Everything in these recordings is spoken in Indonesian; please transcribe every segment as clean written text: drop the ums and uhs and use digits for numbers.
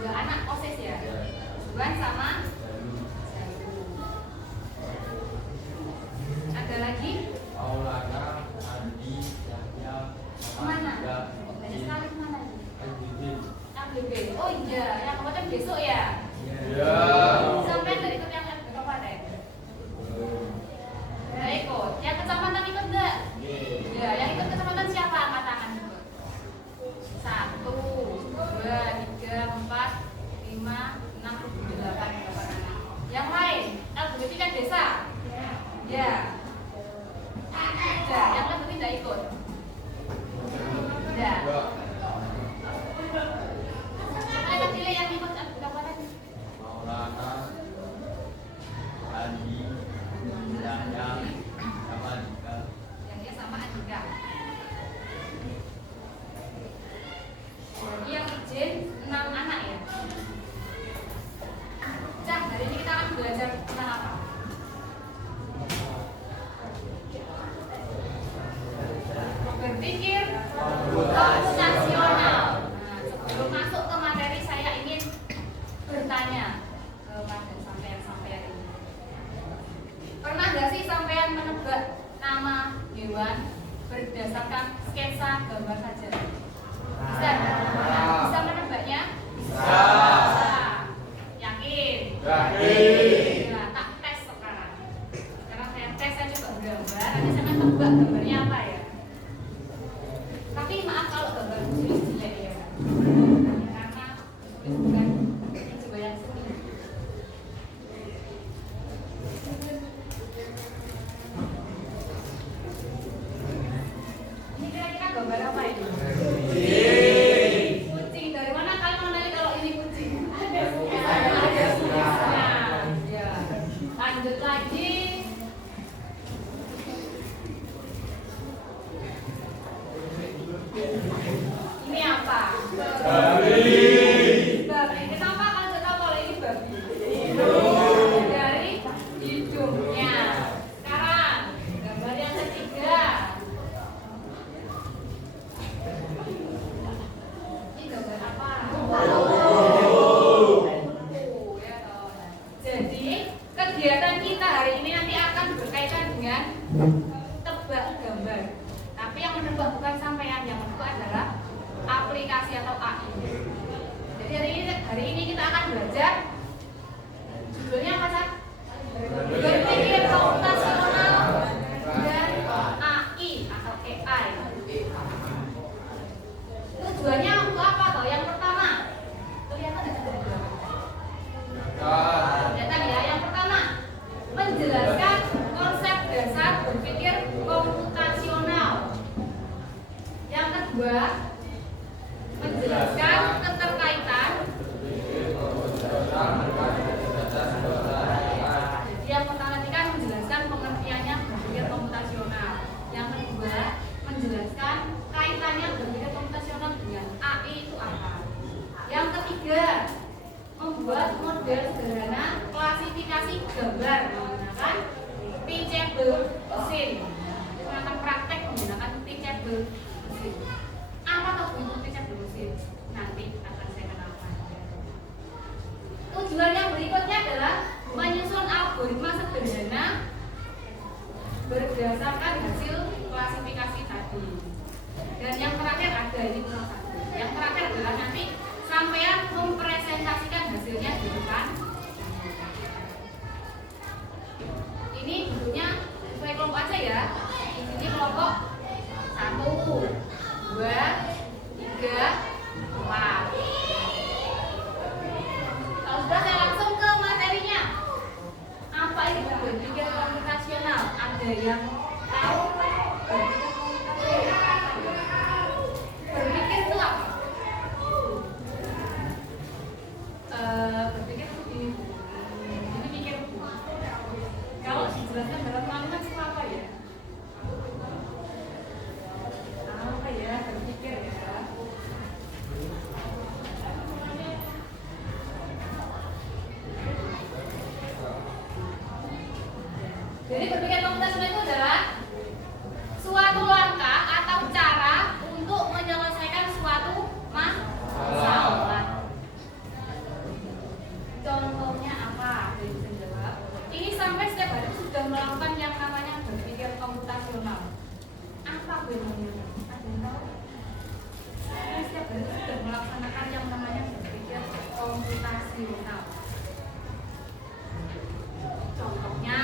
dua anak OSIS ya. Juan sama ada lagi? Maulana, Andi, Yahya, Kemana? Banyak sekali kemana? ABB. Oh iya, yang kemarin besok ya? Iya. Sampai nggak ikut yang kabupaten? Nggak ikut. Yang kecamatan ikut nggak? Ya, yang ikut kecamatan siapa? Angkat tangan dulu. 1, 2, 3, 4, 5, 6, 8 anak. Yang lain? LGBT kan desa? Ya. Udah, yang lain tidak ikut. Udah. Ada pilih yang ikut kabupaten. Maulana, Andi, Yahya, sama Andika. Yang dia sama Andika. Jadi yang izin 6 anak ya. Cak, hari ini kita akan belajar tentang apa? Berpikir komputasional. Nah, sebelum masuk ke materi saya ingin bertanya kepada sampean ini. Pernah nggak sih sampean menebak nama hewan berdasarkan sketsa gambar saja? Bisa nggak? Bisa menebaknya? Bisa. Yakin? Yakin. Nah, tak tes sekarang. Sekarang saya tes, saya coba gambar. Nanti saya akan tebak gambarnya apa ya. Tapi maaf kalau gambar jelek ya. Karena bukan coba yang sini. Ini kira-kira gambar apa ini? Kucing. Dari mana kalian mengenali kalau ini kucing? Ada kucingnya. Ya. Lanjut lagi. Ini apa? Babi. Kenapa kalian tahu kalau ini babi? Dari hidungnya. Sekarang gambar yang ketiga. Ini gambar apa? Ya, jadi kegiatan kita hari ini nanti akan berkaitan dengan tebak gambar. Tapi yang menebak bukan sampean, yang menebak adalah aplikasi atau AI. Jadi hari ini kita akan belajar judulnya apa sih? Berpikir komputasional dan AI atau AI. Tujuannya untuk apa toh? Yang pertama, kelihatan nggak dari belakang? Kelihatan ya. Yang pertama, menjelaskan konsep dasar berpikir komputasional. Yang kedua, menjelaskan keterkaitan. Jadi yang pertama tadi kan menjelaskan pengertiannya berpikir komputasional. Yang kedua, menjelaskan kaitannya berpikir komputasional dengan AI itu apa. Yang ketiga, membuat model sederhana klasifikasi gambar menggunakan teachable mesin. Menggunakan praktek menggunakan teachable mesin. Apa tuh bentuk teachable mesin? Nanti akan saya kenalkan. Tujuan yang berikutnya adalah menyusun algoritma sederhana berdasarkan hasil klasifikasi tadi. Dan yang terakhir ada ini kurang satu. Yang terakhir adalah nanti sampean mempresentasikan hasilnya di depan. Ini bentuknya sesuai kelompok aja ya. Ini kelompok 1, 2, 3, 4. Kalau sudah saya langsung ke materinya. Apa itu berpikir komputasional? Ada yang tahu? Berpikir itu apa? Berpikir itu ini mikir. Kalau dijelaskan dalam kalimat itu apa ya? Apa ya? Berpikir ya. Jadi berpikir komputasional itu adalah suatu langkah atau cara untuk menyelesaikan suatu masalah. nasional. Contohnya,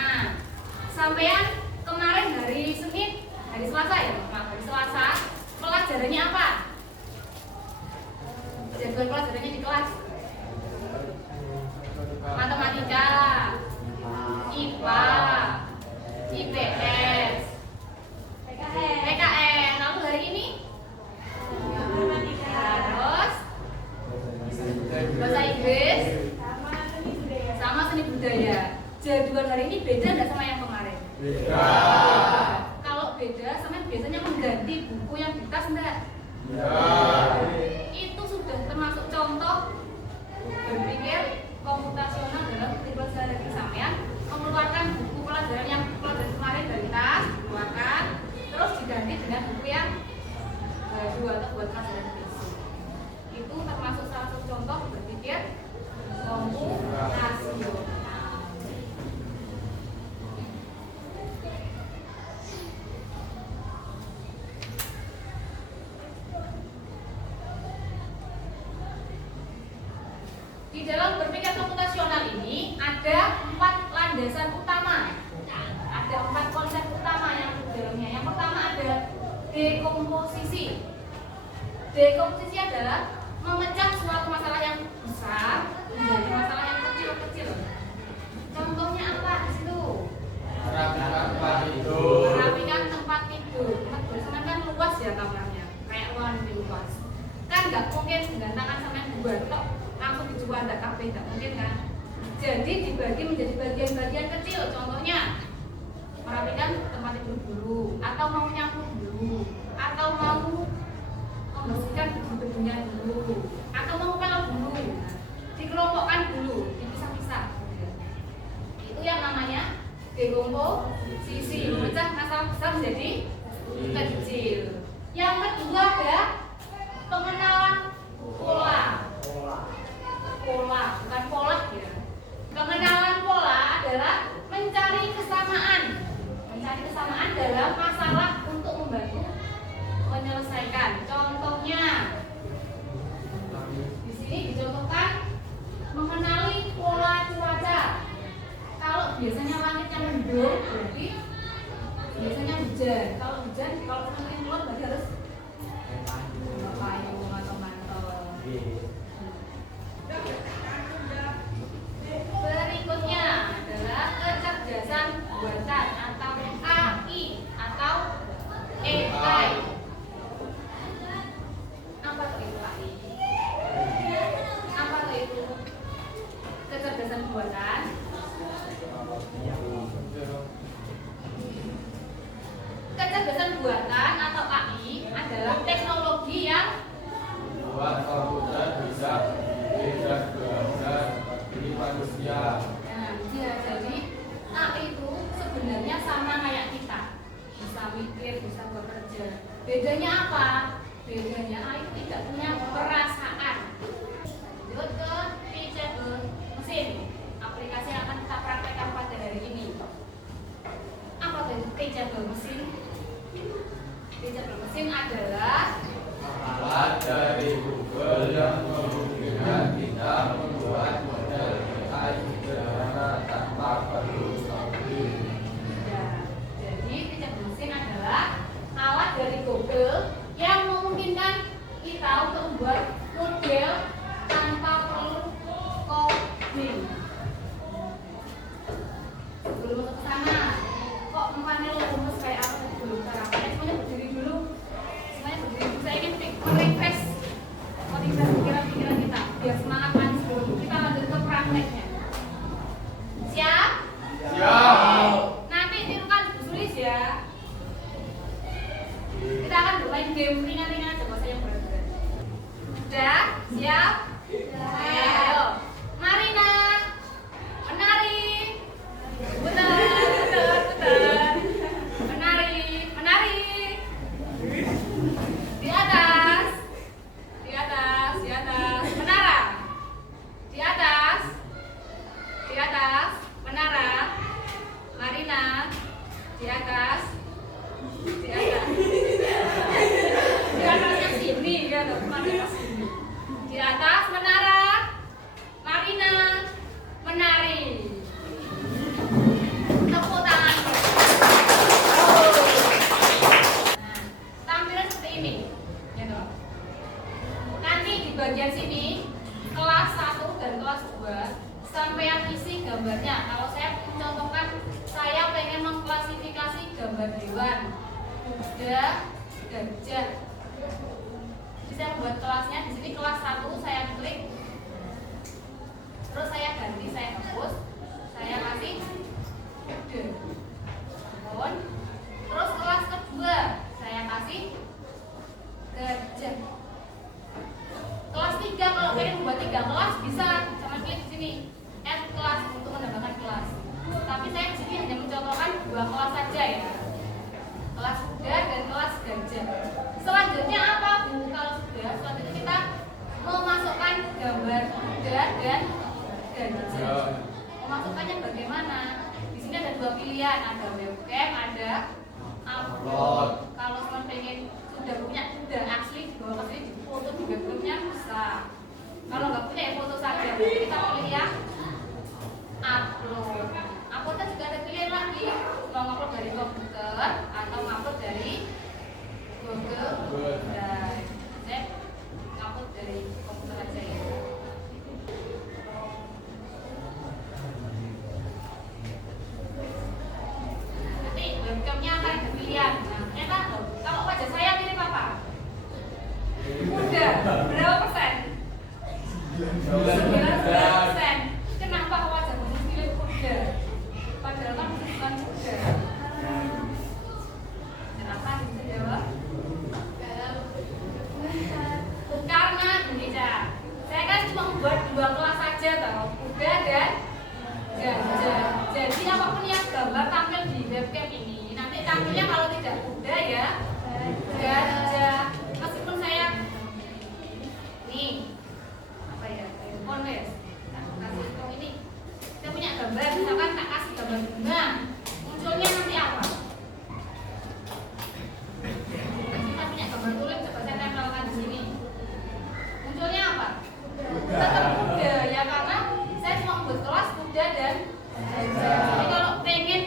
sampean kemarin hari Selasa ya, maaf, hari Selasa, pelajarannya apa? Jadwal pelajarannya di kelas matematika, IPA, IPS, PKN. Lalu hari ini terus bahasa Inggris sama seni budaya. Jadwal hari ini beda nggak sama yang kemarin? Beda. Kalau beda, sama biasanya mengganti buku yang di tas enggak? Ya. Itu sudah termasuk contoh berpikir komputasional dalam pelajaran sampean mengeluarkan buku pelajaran yang pelajaran kemarin dari tas, dikeluarkan, terus diganti dengan buku yang baru atau buat pelajaran besok. Itu termasuk salah satu contoh berpikir komputasional. Di dalam berpikir komputasional ini ada 4 landasan utama. Ada 4 konsep utama yang di dalamnya. Yang pertama ada dekomposisi. Dekomposisi adalah memecah suatu masalah yang besar menjadi masalah yang kecil-kecil. Contohnya apa di situ? Merapikan tempat tidur. Merapikan tempat tidur. Tempat tidur sama kan luas ya kamarnya, kayak ruangan ini luas. Kan nggak mungkin dengan tangan sama yang buat kok langsung dijual ada kafe, nggak mungkin kan? Jadi dibagi menjadi bagian-bagian kecil. Contohnya merapikan tempat tidur dulu, atau mau nyapu dulu, atau mau membersihkan gedungnya dulu, atau mau ngepel dulu. Nah, dikelompokkan dulu, dipisah-pisah. Itu yang namanya dekomposisi, memecah masalah besar menjadi kecil. Yang kedua ada pengenalan pola, bukan pola ya. Pengenalan pola adalah mencari kesamaan dalam masalah untuk membantu menyelesaikan. Contohnya di sini dicontohkan mengenali pola cuaca. Kalau biasanya langitnya mendung, berarti biasanya hujan. Kalau hujan, kalau semakin keluar berarti harus payung atau mantel. Berikutnya adalah kecerdasan buatan atau AI atau AI. Apa tuh itu AI? Apa tuh itu? Kecerdasan buatan. Kecerdasan buatan atau AI adalah teknologi yang Buat komputer bisa beda bahasa seperti manusia. Nah, ya, jadi AI itu sebenarnya sama kayak kita, bisa mikir, bisa bekerja. Bedanya apa? Bedanya AI tidak punya perasaan. Lanjut ke teachable mesin, aplikasi yang akan kita praktekkan pada hari ini. Apa itu teachable mesin? Teachable mesin adalah Alat dari Google yang memungkinkan kita membuat model AI sederhana tanpa perlu coding. ya, jadi teachable mesin adalah alat dari Google yang memungkinkan kita untuk membuat model tanpa perlu coding. Sebelum masuk ke sana, kok mukanya lo lemes kayak apa tadi belum sarapan? Semuanya berdiri dulu. Semuanya berdiri dulu. Saya ingin merefresh pikiran-pikiran kita biar semangat manis dulu. Kita lanjut ke prakteknya. Siap? Siap. Nanti tirukan Bu Sulis ya. Kita akan bermain game ringan-ringan aja, nggak usah yang berat-berat. Sudah? Siap? Ayo. Marina, menari. Putar. Menari. Di atas. Menara. Di atas. kelas 2 sampean isi gambarnya. Kalau saya mencontohkan, saya pengen mengklasifikasi gambar hewan, kuda, gajah. Jadi saya membuat kelasnya di sini kelas 1 saya klik, terus saya ganti, saya hapus, saya kasih kuda. Terus kelas kedua saya kasih gajah. Kelas 3 kalau pengen membuat 3 kelas bisa, sama klik di sini add kelas untuk menambahkan kelas. Tapi saya di sini hanya mencontohkan 2 kelas saja ya, kelas kuda dan kelas gajah. Selanjutnya apa Bu? Kalau sudah, selanjutnya kita memasukkan gambar kuda dan gajah. Memasukkannya bagaimana? Di sini ada 2 pilihan, ada webcam, ada upload. Kalau teman pengen sudah punya kuda asli dibawa ke sini, foto di webcamnya bisa. Kalau nggak punya ya foto saja. Jadi kita pilih yang upload. Uploadnya juga ada pilihan lagi, mau upload dari komputer atau upload dari Google Drive. Saya upload dari komputer aja ya. Nanti webcamnya akan ada pilihan. Nah, ternyata kalau wajah saya mirip apa? Kuda. Berapa persen? 99%. Kenapa wajah kamu mirip kuda? Padahal kan bukan kuda. Kenapa bisa jawab? Karena gini saya kan cuma membuat 2 kelas saja toh, kuda dan gajah. Jadi apapun yang gambar tampil di webcam ini nanti tampilnya kalau tidak kuda ya gajah. Meskipun saya nih apa ya, konves kasih ini, saya punya gambar, misalkan tak kasih gambar bunga, munculnya nanti apa? Kita punya gambar tulip, coba saya tempelkan di sini, munculnya apa? Tetap kuda ya, karena saya cuma membuat kelas kuda dan gajah. Jadi kalau pengen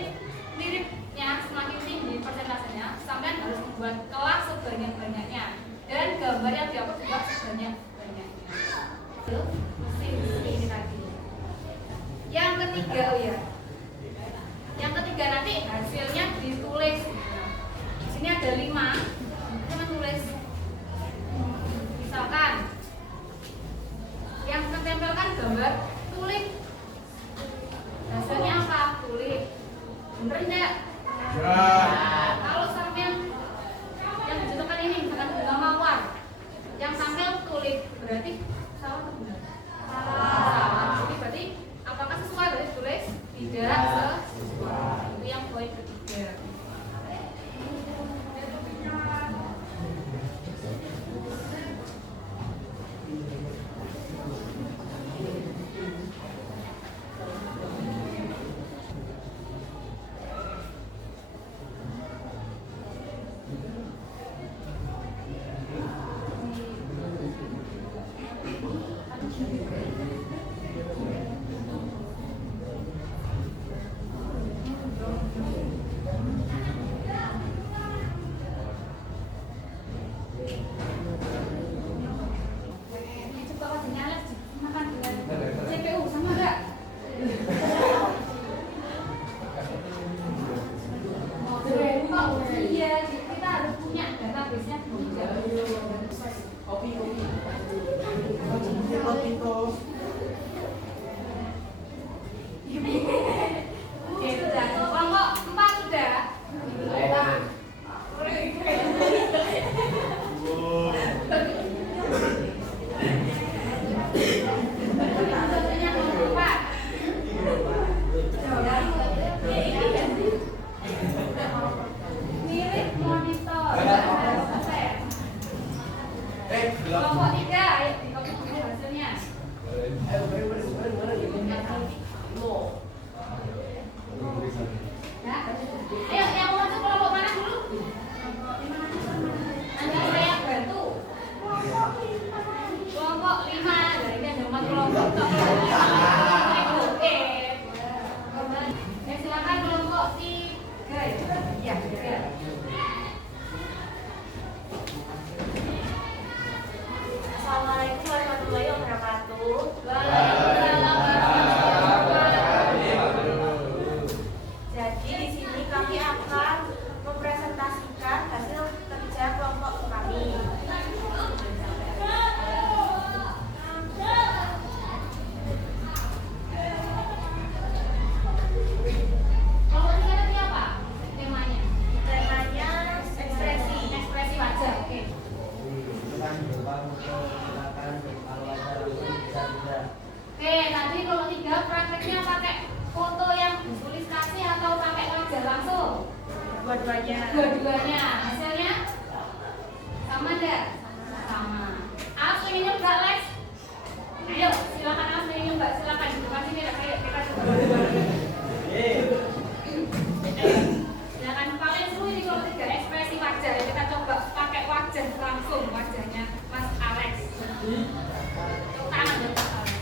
miripnya semakin tinggi persentasenya, sampai harus membuat kelas sebanyak-banyaknya dan gambar yang diupload juga sebanyak-banyaknya. Ini tadi. Yang ketiga, oh ya. Yang ketiga nanti hasilnya ditulis. Di sini ada 5. Kita tulis. Misalkan yang ditempelkan gambar tulip. Hasilnya apa? Tulip. Bener enggak? Ya. Kalau sampai yang dicontohkan ini misalkan bunga mawar, yang tampil tulip, berarti salah atau benar? Salah. Jadi berarti apakah sesuai? Berarti tulis tidak tadi kelompok 3 prakteknya pakai foto yang visualisasi atau pakai wajah langsung? Dua-duanya. Dua-duanya. Hasilnya sama enggak? Sama. Alas pengen nyoba, Lex? Ayo, silakan Alas pengen nyoba, silakan di depan sini. Ayo kita coba. Silakan paling seru ini kalau 3 ekspresi wajah. Ya, kita coba pakai wajah langsung, wajahnya Mas Alex. Tangan ya, Mas Alex.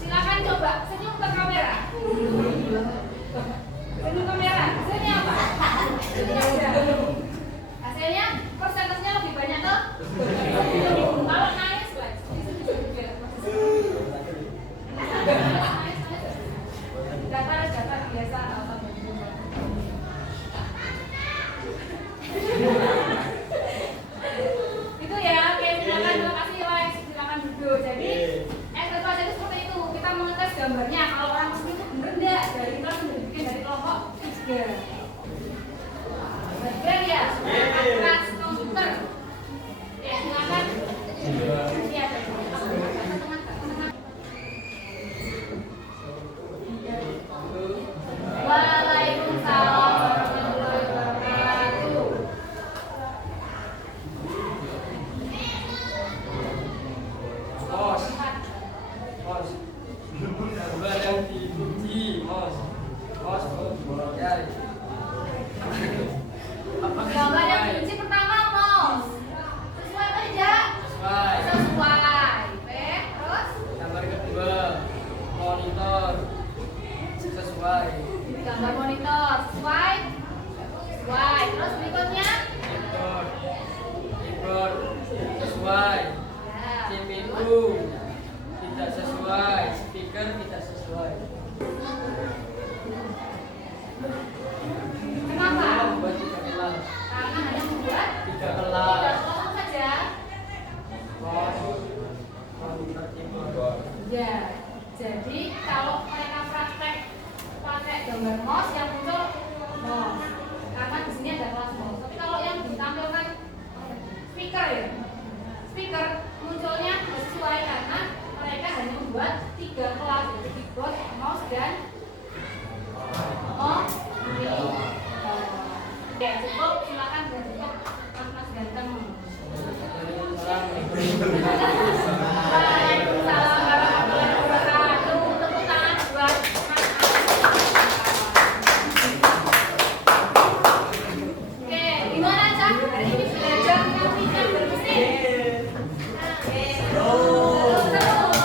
Silakan coba senyum ke kamera. Senyum kamera. Hasilnya apa? Hasilnya persentasenya lebih banyak tuh. Kalau nangis, Lex. Datar biasa atau itu ya. Oke, silakan, terima kasih Lex. Silakan duduk. Jadi ekspresi itu seperti itu. Kita mengetes gambarnya. Kalau orang seperti itu bener enggak? Dari kita sudah bikin dari kelompok 3. Bener ya? Kelas komputer. Ya, silakan. Ini ada tengah. Waalaikumsalam warahmatullahi wabarakatuh. Mos. Mos. Gambar yang dipuji, Mos. Mos, ya. Gambar yang diuji pertama, Mos. Sesuai apa tidak? Sesuai. Sesuai. Oke, terus? Gambar kedua, monitor. Sesuai. Gambar monitor. Sesuai? Sesuai. Terus berikutnya? Keyboard. Keyboard. Sesuai. Ya. CPU. Tidak sesuai. Speaker tidak sesuai. Kenapa? Buat tiga kelas. Karena hanya membuat 3 kelas. 3 kelompok saja. Mos. Monitor keyboard. Ya. Jadi kalau mereka praktek pakai gambar mouse yang muncul mouse. Karena di sini ada kelas mouse. Tapi kalau yang ditampilkan speaker ya. Speaker munculnya sesuai karena mereka hanya membuat 3 kelas, yaitu keyboard, mouse dan Oke, cukup. Silakan bercukup Mas Ganteng. Waalaikumsalam warahmatullahi wabarakatuh. Tepuk tangan buat Mas Oke, gimana Cak? Hari ini belajar grafika bermesin.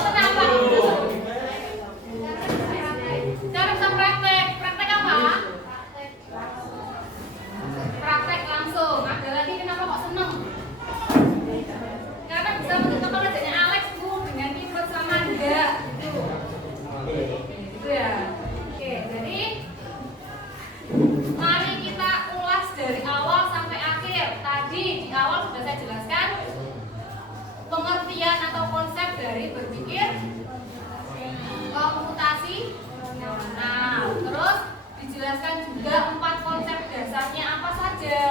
Kenapa? Cara bisa praktek. Praktek apa? Praktek langsung. Ada lagi kenapa kok seneng? Karena bisa menentukan pekerjaannya Alex Bu dengan keyboard sama enggak gitu. Gitu ya. Oke, jadi mari kita ulas dari awal sampai akhir. Tadi di awal sudah saya jelaskan pengertian atau konsep dari berpikir komputasional. Terus dijelaskan juga 4 konsep dasarnya apa saja.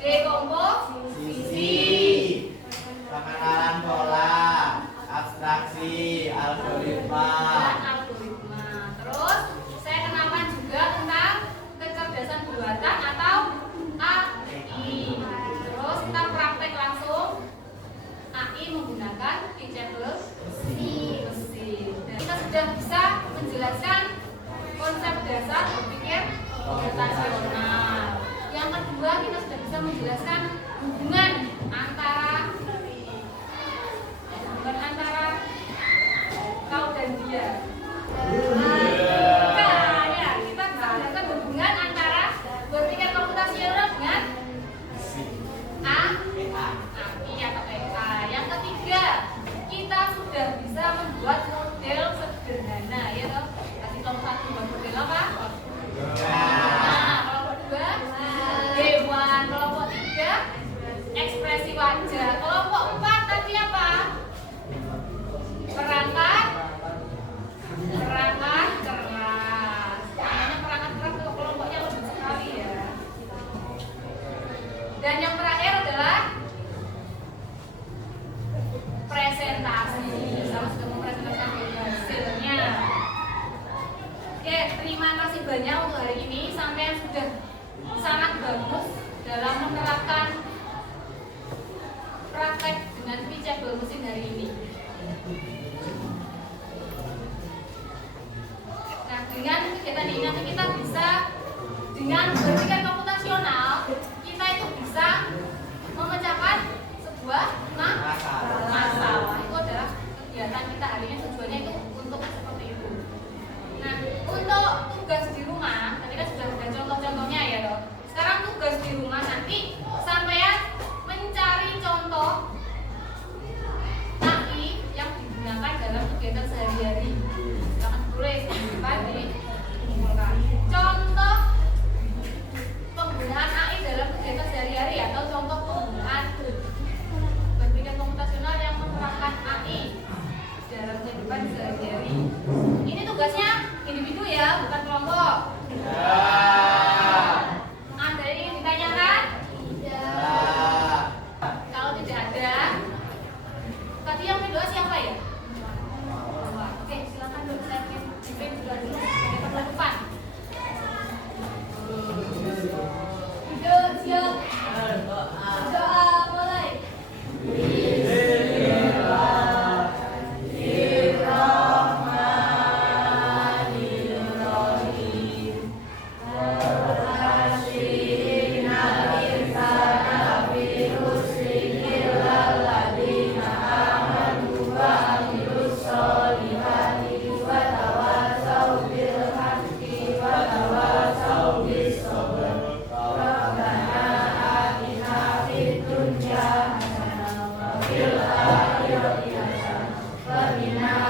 Dekomposisi, pengenalan pola, abstraksi, algoritma. dan algoritma. Terus saya kenalkan juga tentang kecerdasan buatan atau AI. Terus kita praktek langsung AI menggunakan teachable mesin. Dan kita sudah bisa menjelaskan konsep dasar berpikir komputasional. Yang kedua, kita sudah bisa menjelaskan hubungan antara kau dan dia. Nah, ya, kita bisa menjelaskan hubungan antara berpikir komputasional dengan AI atau PA. Yang ketiga, kita sudah bisa membuat model sederhana, ya toh. Kasih tahu satu buat model apa? Nah, kelompok 2 hewan, kelompok 3 ekspresi wajah, kelompok 4 tadi apa? Perangkat keras. Namanya perangkat keras untuk kelompoknya lebih sekali ya. Dan yang terakhir adalah presentasi. sebenarnya untuk hari ini sampai sudah sangat bagus dalam menerapkan praktek dengan reachable mesin hari ini. Nah, dengan kegiatan ini nanti kita bisa dengan berpikir komputasional, kita itu bisa memecahkan sebuah masalah. Itu adalah kegiatan kita hari ini, tujuannya itu untuk seperti itu. Nah, untuk tugas di rumah, tadi kan sudah ada contoh-contohnya ya dok. Sekarang tugas di rumah nanti sampean mencari contoh AI yang digunakan dalam kegiatan sehari-hari. Silakan tulis di depan dikumpulkan. Contoh penggunaan AI dalam kegiatan sehari-hari atau contoh penggunaan berpikir komputasional yang menerapkan AI dalam kehidupan sehari-hari. Ini tugasnya individu ya, bukan kelompok. Ada yang ingin ditanyakan? Kalau tidak ada, tadi yang kedua siapa ya? Oke, silakan dulu saya pimpin dulu dari depan. Siap. Doa mulai. Bina